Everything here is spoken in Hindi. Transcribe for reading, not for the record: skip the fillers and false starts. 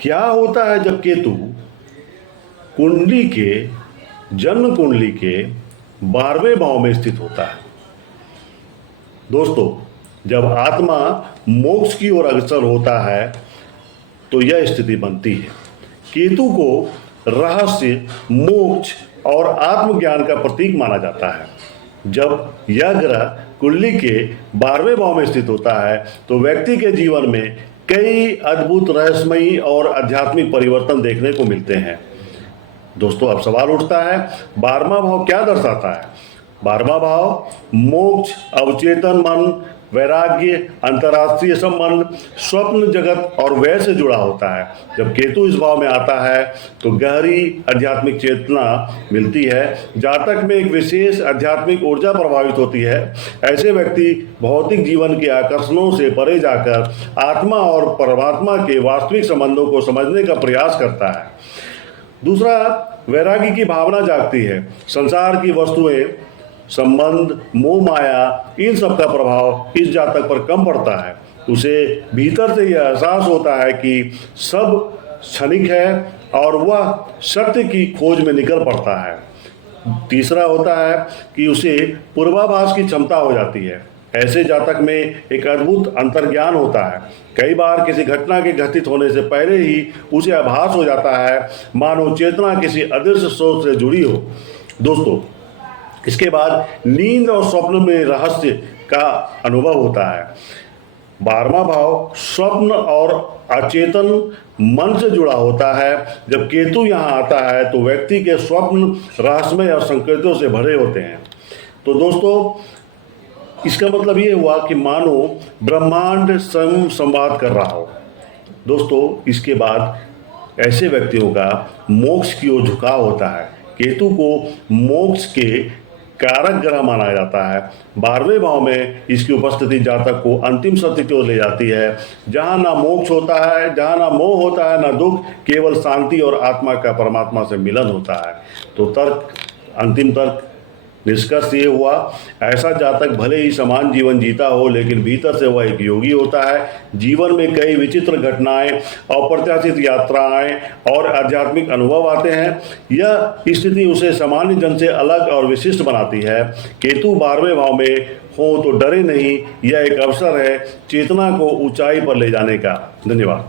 क्या होता है जब केतु कुंडली के जन्म कुंडली के 12वें भाव में स्थित होता है? दोस्तों, जब आत्मा मोक्ष की ओर अग्रसर होता है तो यह स्थिति बनती है। केतु को रहस्य, मोक्ष और आत्मज्ञान का प्रतीक माना जाता है। जब यह ग्रह कुंडली के 12वें भाव में स्थित होता है तो व्यक्ति के जीवन में कई अद्भुत, रहस्यमयी और आध्यात्मिक परिवर्तन देखने को मिलते हैं। दोस्तों, अब सवाल उठता है, 12वां भाव क्या दर्शाता है? 12वां भाव मोक्ष, अवचेतन मन, वैराग्य, अंतर्राष्ट्रीय संबंध, स्वप्न जगत और व्यय से जुड़ा होता है। जब केतु इस भाव में आता है तो गहरी आध्यात्मिक चेतना मिलती है। जातक में एक विशेष आध्यात्मिक ऊर्जा प्रभावित होती है। ऐसे व्यक्ति भौतिक जीवन के आकर्षणों से परे जाकर आत्मा और परमात्मा के वास्तविक संबंधों को समझने का प्रयास करता है। दूसरा, वैराग्य की भावना जागती है। संसार की वस्तुएं, संबंध, मोह माया, इन सब का प्रभाव इस जातक पर कम पड़ता है। उसे भीतर से यह एहसास होता है कि सब क्षणिक है और वह सत्य की खोज में निकल पड़ता है। तीसरा होता है कि उसे पूर्वाभास की क्षमता हो जाती है। ऐसे जातक में एक अद्भुत अंतर्ज्ञान होता है। कई बार किसी घटना के घटित होने से पहले ही उसे आभास हो जाता है, मानो चेतना किसी अदृश्य स्रोत से जुड़ी हो। दोस्तों, इसके बाद नींद और स्वप्न में रहस्य का अनुभव होता है। 12वां भाव स्वप्न और अचेतन मन से जुड़ा होता है। जब केतु यहाँ आता है तो व्यक्ति के स्वप्न रहस्यमय और संकेतों से भरे होते हैं। तो दोस्तों, इसका मतलब ये हुआ कि मानो ब्रह्मांड स्वयं संवाद कर रहा हो। दोस्तों, इसके बाद ऐसे व्यक्तियों का मोक्ष की ओर झुकाव होता है। केतु को मोक्ष के कारक ग्रह माना जाता है। 12वें भाव में इसकी उपस्थिति जातक को अंतिम सत्य की ओर ले जाती है, जहाँ ना मोक्ष होता है, जहाँ ना मोह होता है, ना दुख, केवल शांति और आत्मा का परमात्मा से मिलन होता है। तो अंतिम तर्क, निष्कर्ष ये हुआ, ऐसा जातक भले ही समान जीवन जीता हो, लेकिन भीतर से वह एक योगी होता है। जीवन में कई विचित्र घटनाएं, अप्रत्याशित यात्राएं और आध्यात्मिक अनुभव आते हैं। यह स्थिति उसे सामान्य जन से अलग और विशिष्ट बनाती है। केतु 12वें भाव में हो तो डरे नहीं, यह एक अवसर है चेतना को ऊंचाई पर ले जाने का। धन्यवाद।